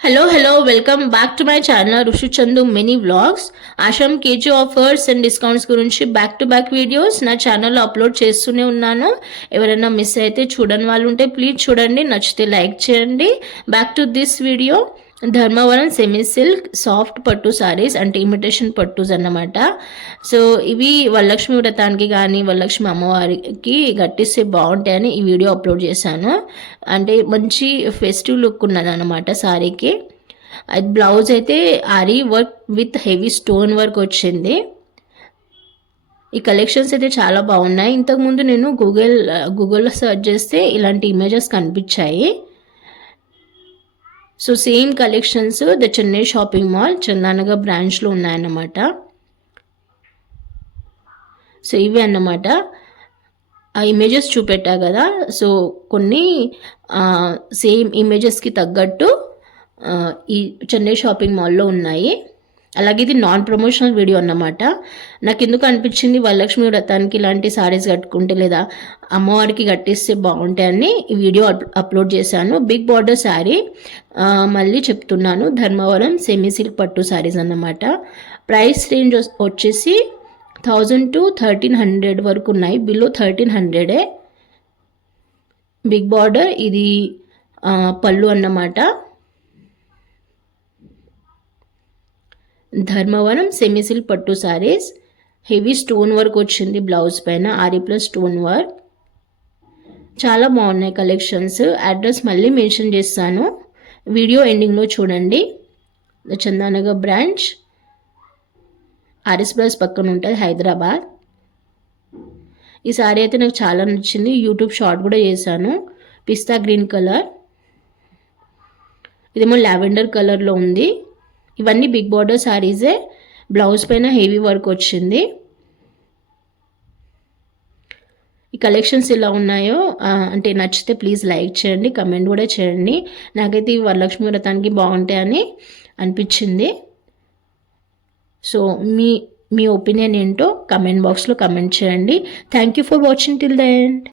Hello, welcome back to my channel Rushi Chandu mini vlogs. Asham KG offers and discounts గురించి back to back videos నా ఛానల్లో upload చేస్తూనే ఉన్నాను. ఎవరైనా miss అయితే చూడని వాళ్ళు ఉంటే ప్లీజ్ చూడండి, నచ్చితే లైక్ చేయండి. Back to this video. Dharmavaram semi silk soft పట్టు సారీస్ అంటే ఇమిటేషన్ పట్టుస్ అన్నమాట. సో ఇవి వరలక్ష్మి వ్రతానికి కానీ వరలక్ష్మి అమ్మవారికి కట్టిస్తే బాగుంటాయని ఈ వీడియో అప్లోడ్ చేశాను. అంటే మంచి ఫెస్టివ్ లుక్ ఉన్నది అన్నమాట సారీకి. బ్లౌజ్ అయితే ary work with heavy stone work వచ్చింది. ఈ కలెక్షన్స్ అయితే చాలా బాగున్నాయి. ఇంతకుముందు నేను గూగుల్లో సెర్చ్ చేస్తే ఇలాంటి ఇమేజెస్ కనిపించాయి. So same collections the Chennai shopping mall Chandanagar బ్రాంచ్లో ఉన్నాయన్నమాట. సో ఇవి అన్నమాట ఆ ఇమేజెస్ చూపెట్టా కదా. సో కొన్ని సేమ్ ఇమేజెస్కి తగ్గట్టు ఈ చెన్నై షాపింగ్ మాల్లో ఉన్నాయి. అలాగే ఇది నాన్ ప్రమోషనల్ వీడియో అన్నమాట. నాకు ఎందుకు అనిపించింది వరలక్ష్మి వ్రతానికి ఇలాంటి సారీస్ కట్టుకుంటే లేదా అమ్మవారికి కట్టిస్తే బాగుంటాయని ఈ వీడియో అప్లోడ్ చేశాను. బిగ్ బార్డర్ శారీ మళ్ళీ చెప్తున్నాను, ధర్మవరం సెమీ సిల్క్ పట్టు శారీస్ అన్నమాట. ప్రైస్ రేంజ్ వచ్చేసి 1000 to 1300 వరకు ఉన్నాయి. బిలో 1300. బిగ్ బార్డర్ ఇది పళ్ళు అన్నమాట. ధర్మవరం సెమీ సిల్క్ పట్టు సారీస్ హెవీ స్టోన్ వర్క్ వచ్చింది బ్లౌజ్ పైన, ఆరీ ప్లస్ స్టోన్ వర్క్. చాలా బాగున్నాయి కలెక్షన్స్. అడ్రస్ మళ్ళీ మెన్షన్ చేస్తాను, వీడియో ఎండింగ్లో చూడండి. చందానగర్ బ్రాంచ్ ఆర్ఎస్ బ్రస్ పక్కన ఉంటుంది, హైదరాబాద్. ఈ సారీ అయితే నాకు చాలా నచ్చింది. యూట్యూబ్ షార్ట్ కూడా చేశాను. పిస్తా గ్రీన్ కలర్, ఇదేమో లావెండర్ కలర్లో ఉంది. ఇవన్నీ బిగ్ బార్డర్ శారీసే. బ్లౌజ్ పైన హెవీ వర్క్ వచ్చింది. ఈ కలెక్షన్స్ ఎలా ఉన్నాయో అంటే నచ్చితే ప్లీజ్ లైక్ చేయండి, కమెంట్ కూడా చేయండి. నాకైతే ఈ వరలక్ష్మి వ్రతానికి బాగుంటాయని అనిపించింది. సో మీ ఒపీనియన్ ఏంటో కమెంట్ బాక్స్లో కమెంట్ చేయండి. Thank you for watching till the end.